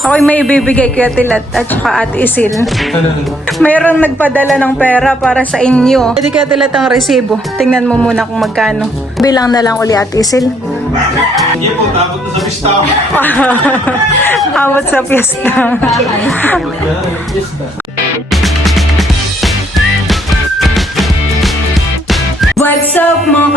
Ako'y may ibibigay kay Ate Lat at saka Ate Isil. Mayroong nagpadala ng pera para sa inyo. Pwede kay Ate Lat ang resibo. Tingnan mo muna kung magkano. Bilang na lang uli Ate Isil. Hindi po, tapos na sa pista. Awat sa piyesta.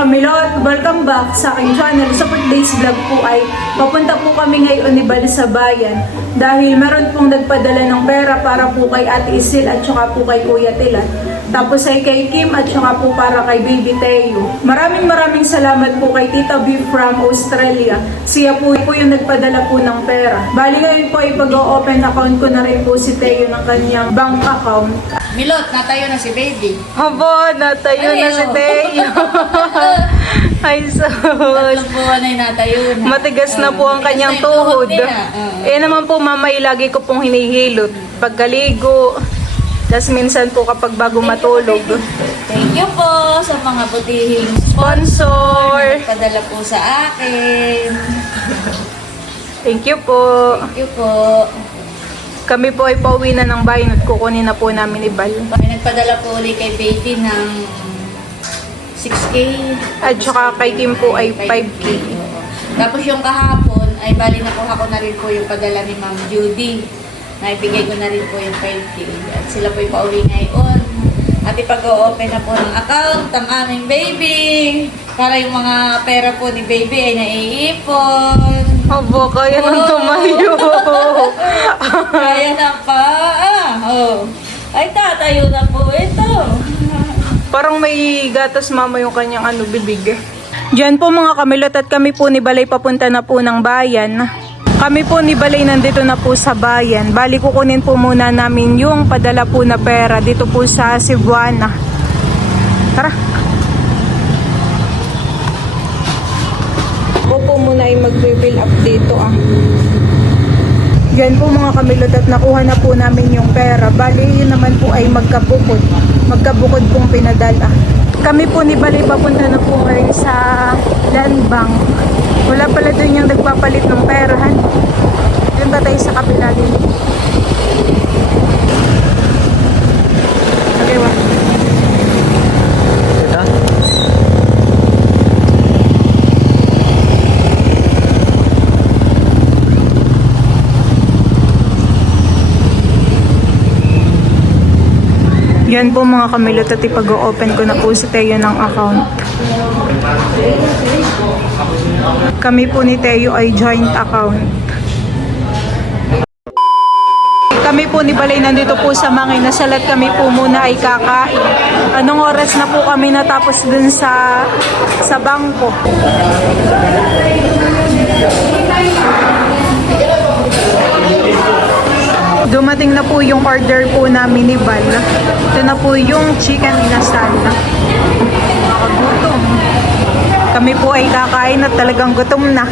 Kamilot? Welcome back sa aking channel. Sa today's vlog po ay papunta po kami ngayon ni Bali sa bayan dahil meron pong nagpadala ng pera para po kay Ate Isil at saka po kay Kuya Tilat. Tapos ay kay Kim at saka po para kay Baby Teo. Maraming maraming salamat po kay Tita B from Australia. Siya po, po yung nagpadala po ng pera. Bali ngayon po ay pag-open account ko na rin po si Teo ng kanyang bank account. Milot, natayo na si baby. Aba, natayo na si Teo. Ay, so... Tatlong buwan ay natayo na. Matigas na po ang Matigas kanyang na yung tuhod. niya. Oo. Eh naman po mamay lagi ko pong hinihilot. Pagkaligo. Tapos minsan po kapag bago matulog. Thank you po sa mga butihing Sponsor! nagpadala po sa akin. Thank you po. Thank you po. Kami po ay pauwi na ng bayan at kukunin na po namin ni Bal. May nagpadala po ulit kay baby ng 6K. At saka kay Kim po ay 5K. Oo. Tapos yung kahapon, ay bali nakuha ko na rin po yung padala ni Ma'am Judy. Naibigay ko na rin po yung 5K. At sila po yung pauwi ngayon. At ipag-open na po ng account ang aming baby. Para yung mga pera po ni baby ay naiipon. Abo, kaya nang Oh. tumayo. Kaya na pa. Ah, oh. Ay, tatayo na po ito. Parang may gatas mama yung kanyang ano, bibig. Diyan po mga kamilot at kami po ni Balay papunta na po ng bayan. Kami po ni Balay nandito na po sa bayan. Bali kukunin po muna namin yung padala po na pera dito po sa Cebuana. Tara. Po muna ay magbe-bill up dito ah. Diyan po mga kamilot at nakuha na po namin yung pera. Bali yun naman po ay magkabukod. Magkabukod pong pinadala. Kami po ni Bali papunta na po ngayon sa land bank. Wala pala doon yung nagpapalit ng perahan. Doon ba tayo sa kapila din? Okay, wa. Yan po mga kamilot at ipag-open ko na po si Teo ng account. Kami po ni Teo ay joint account. Kami po ni Balay nandito po sa Mangin. Nasalat kami po muna ay kakain. Anong oras na po kami natapos dun sa sa bangko? Dumating na po yung order po namin ni Val. Ito na po yung chicken inasal. Nakagutom. Kami po ay kakain at talagang gutom na.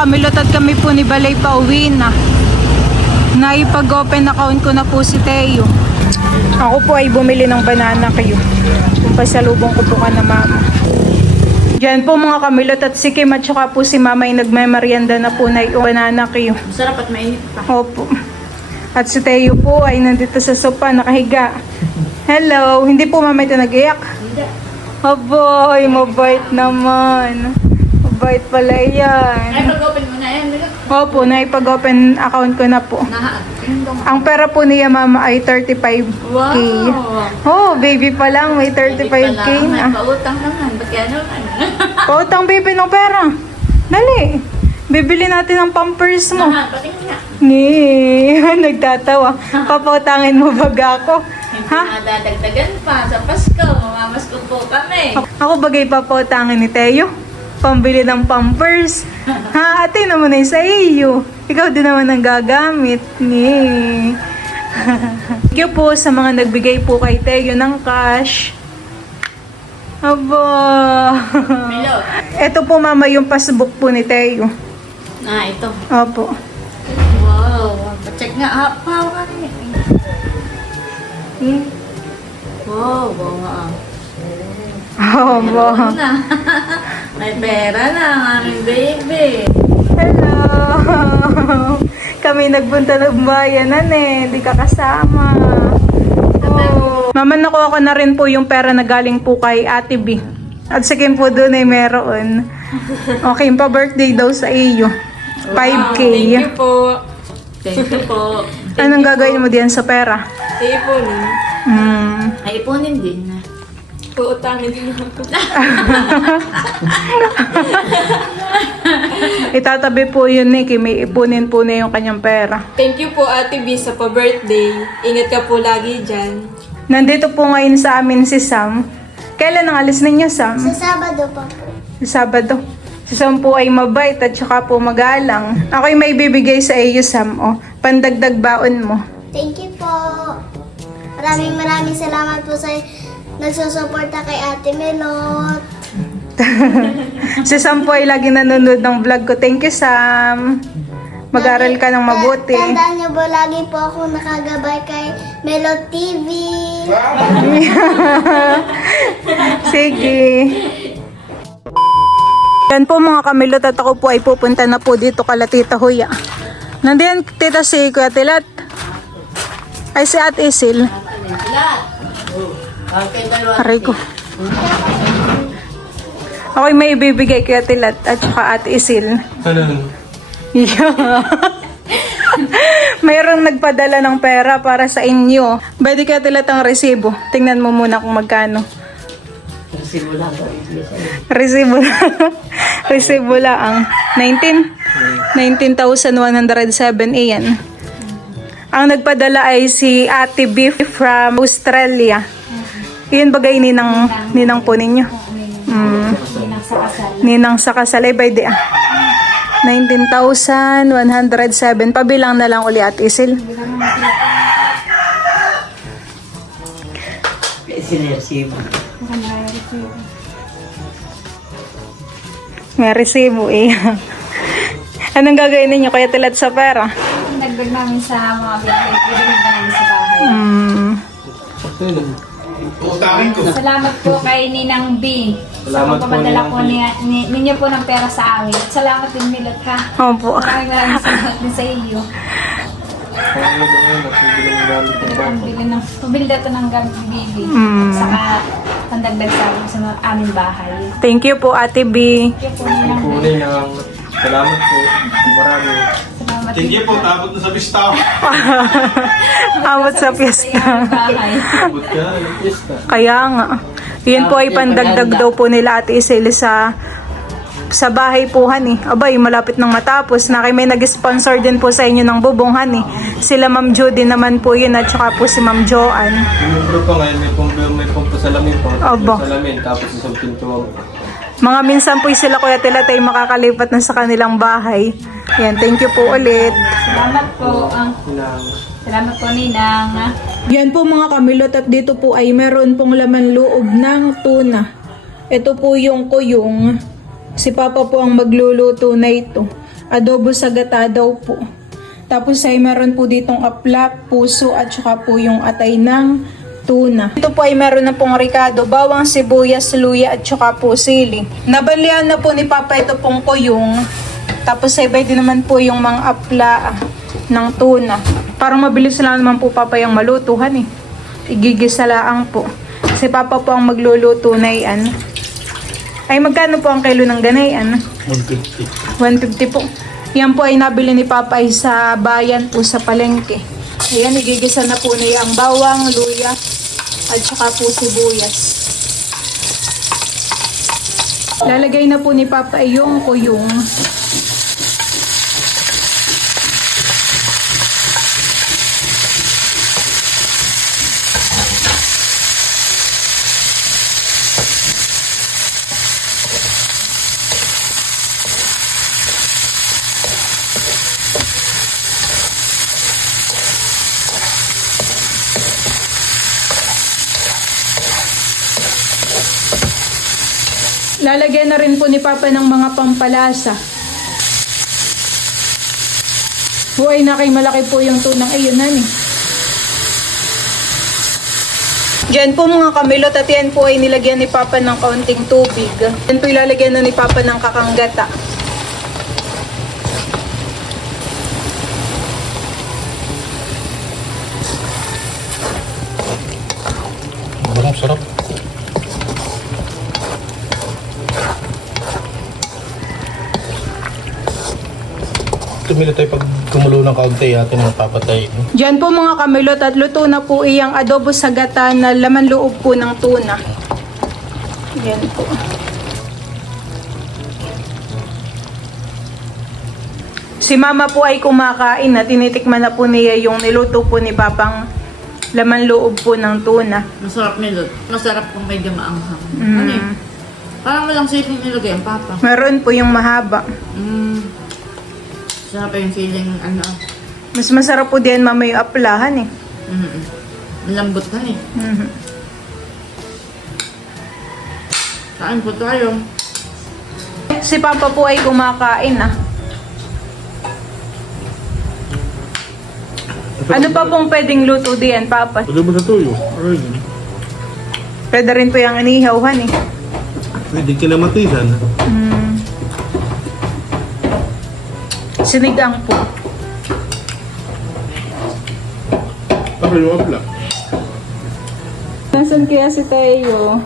Kamilot at kami po ni Balay pauwi na. Naipag-open account ko na po si Teo. Ako po ay bumili ng banana kayo. Kung pasalubong ko po ka na mama. Diyan po mga kamilot at si Kim at saka po si mama ay nagmemeryenda na po na yung banana kayo. Sarap at mainit pa. Opo. At si Teo po ay nandito sa sopa nakahiga. Hello, hindi po mama ito nag-iyak. Hindi. Aboy, mabait naman. Mabait pala yan. Ay, pag-open mo na yan. Opo, naipag-open account ko na po. Ang pera po niya mama ay 35k. Wow. Oh, baby pa lang, may 35k May na. pautang naman. Ba't kaya naman? Pautang baby ng pera. Dali. Bibili natin ng pampers mo. Ni, nagtatawa. Papautangin mo baga ako. Ha? madadagdagan pa sa Pasko. Mamamasko po kami. Ako bagay papautangin ni Teo. Pambili ng pampers. Ha, ate naman ay sa iyo. Ikaw din naman ang gagamit. Ni. Thank you po sa mga nagbigay po kay Teo ng cash. Aba. Milo. Ito po mama yung passbook po ni Teo. Ah, ito. Opo. Wow. Check nga. Ah, pawa ka niya. Hmm. Wow, wow nga. ah. Meron na. May pera na ang aming baby. Hello! Kami nagpunta ng bayanan eh. Hindi ka kasama. Oh. Mama, nakuha ko na rin po yung pera na galing po kay Ate B. At second po doon ay meron. Okay, pa-birthday daw sa iyo. 5K. Thank you po. Thank you po. Anong gagawin mo diyan sa pera? Ipunin. Hmm. Ay, ipunin din. Puutangin din ako. Itatabi po yun ni May ipunin po na yung kanyang pera. Thank you po Ate B sa pa-birthday. Ingat ka po lagi dyan. Nandito po ngayon sa amin si Sam. Kailan ang alis ninyo, Sam? Sa Sabado pa po. Sa Sabado. Si Sam po ay mabait at saka po magalang. Ako'y may bibigay sa iyo, Sam. O, pandagdag baon mo. Thank you po. Maraming maraming salamat po sa nagsusuporta kay Ate Melot. Si Sam po ay lagi nanonood ng vlog ko. Thank you, Sam. Mag-aral ka ng mabuti. Ta- Tandaan niyo po, lagi po ako nakagabay kay Melot TV. Sige. Yan po mga kamilot at ako po ay pupunta na po dito kala Tita Huya. Nandiyan tita si Kuya Tilat. Ay si Ate Isil. Aray ko. Ako'y may ibibigay Kuya Tilat at saka Ate Isil. Ano? Yeah. Mayroong nagpadala ng pera para sa inyo. Pwede kaya tilat ang resibo. Tingnan mo muna kung magkano. Resibo lang. Resibo lang. Resibo lang. 19? 19,107. Ayan. Ang nagpadala ay si Ate Beef from Australia. Yun bagay ninang, ninang po ninyo. Mm. Ninang sa kasal. Ay, by the ah. 19,107. Pabilang na lang uli at isil. May resibo eh. Anong gagawin ninyo kaya tilat sa pera? Nagdag namin sa mga bibili na namin sa bahay. Hmm. Utangin ko. Salamat po kay Ninang B. Salamat sa po, Ninang po ni, ni, ninyo po ng pera sa amin. At salamat din Milot ha. Opo. Maraming maraming salamat din sa iyo. Pambili ng pabili daw to ng gamit ni Bibi. Mm. Saka pandagdag sa amin sa aming bahay. Thank you po, Ate B. Kaya po Ninang B. Salamat po. Marami. You po, tapos na sa sa sa piyesta. bahay. Abot ka, pista. Kaya nga. Yun po ay pandagdag daw po nila Ate Isil sa sa bahay po han eh. Abay, malapit nang matapos. Na kay may nag-sponsor din po sa inyo ng bubong han eh. Sila Ma'am Judy naman po yun at saka po si Ma'am Joanne. Yung group ko ngayon, may pump, may pump salamin po. Aba. Salamin, tapos isang pintuan po. Mga minsan po sila Kuya Tilatay makakalipat na sa kanilang bahay. Yan, thank you po ulit. Salamat po. Ang Inang. salamat po Ninang. Yan po mga kamilot at dito po ay meron pong laman loob ng tuna. Ito po yung kuyong. Si Papa po ang magluluto na ito. Adobo sa gata daw po. Tapos ay meron po ditong aplak, puso at saka po yung atay ng tuna. Ito po ay meron na pong ricado, bawang sibuyas, luya at saka po sili. Nabalian na po ni Papa ito pong kuyong. Tapos ay pwede naman po yung mga apla ng tuna. Parang mabilis lang naman po Papa yung malutuhan eh. Igigisa laang po. Si Papa po ang magluluto na yan. Ay magkano po ang kilo ng ganayan? 150. 150 po. Yan po ay nabili ni Papa ay sa bayan po sa palengke. Ayan, igigisa na po niya ang bawang, luya, at saka po sibuyas. Lalagay na po ni Papa yung kuyong. Lalagyan na rin po ni Papa ng mga pampalasa. Huwag na kay malaki po yung tunang ayun eh. Diyan po mga kamilot at yan po ay nilagyan ni Papa ng kaunting tubig. Yan po ilalagyan na ni Papa ng kakanggata. Sarap, sarap. Tumili tayo pag kumulo ng kaunti, atin ang papatay. Diyan po mga kamilot at luto na po iyang adobo sa gata na laman loob po ng tuna. Yan po. Si mama po ay kumakain na tinitikman na po niya yung niluto po ni Papang laman loob po ng tuna. Masarap nilot. Masarap kung medyo maanghang. Mm. Ano eh? Parang walang siping nilagay ang papa. Meron po yung mahaba. Mm. Sarap yung feeling ano. Mas masarap po din mama yung aplahan eh. Mm Lambot ka eh. Mhm. Kain po tayo. Si Papa po ay kumakain ah. Ano pa pong pwedeng luto diyan, Papa? Pwede mo sa tuyo. Pwede rin po yung inihawan eh. Pwede kinamatisan. Mm. Sinigang po. Para yung apla. Nasaan kaya si Teo?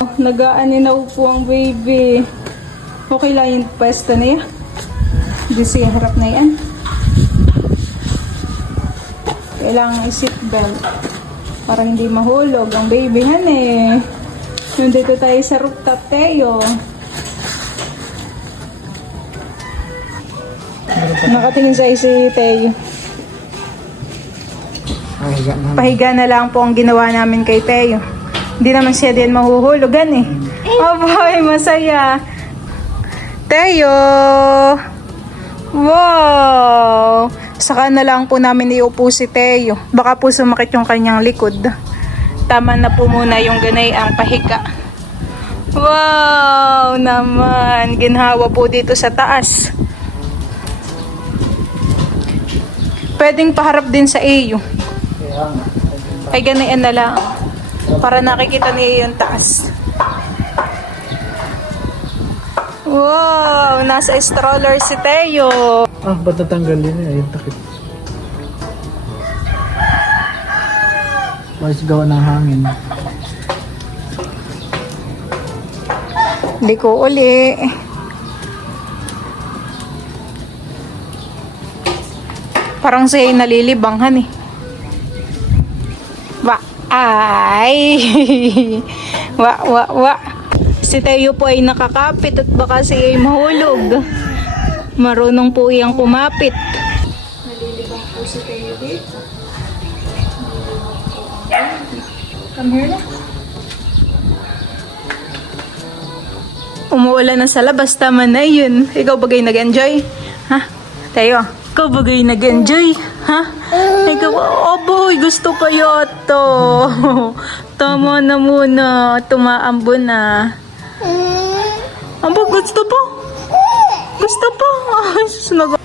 Oh, Nag-aaninaw po ang baby. Okay lang yung pwesto niya. Hindi siya harap na yan. Kailangan i-seatbelt para hindi mahulog ang baby han eh. Nandito tayo sa rooftop Teo. Nakatingin sa si Teo. Pahiga na lang po ang ginawa namin kay Teo. Hindi naman siya din mahuhulugan eh. Oh boy, masaya. Teo! Wow! Saka na lang po namin iupo si Teo. Baka po sumakit yung kanyang likod. Tama na po muna yung ganay ang pahiga. Wow naman! Ginhawa po dito sa taas. Pwedeng paharap din sa iyo. Ay, ganyan na lang. Para nakikita niya yung taas. Wow! Nasa stroller si Teo. Ah, ba't natanggalin niya? Ayun, takip. Bakit gawa ng hangin? Liko uli. Parang siya nalilibanghan eh. Wa. Ay. wa, wa, wa. Si Teo po ay nakakapit at baka siya ay mahulog. Marunong po iyang kumapit. Nalilibang po si Teo dito. Come here na. Umuulan na sa labas, tama na yun. Ikaw bagay nag-enjoy? Ha? Tayo, ikaw bagay nag-enjoy? Ha? Ikaw, oh boy, gusto ko yato. tama na muna, tumaambo na. Ambo, gusto po? Gusto po? Ay, sus, nag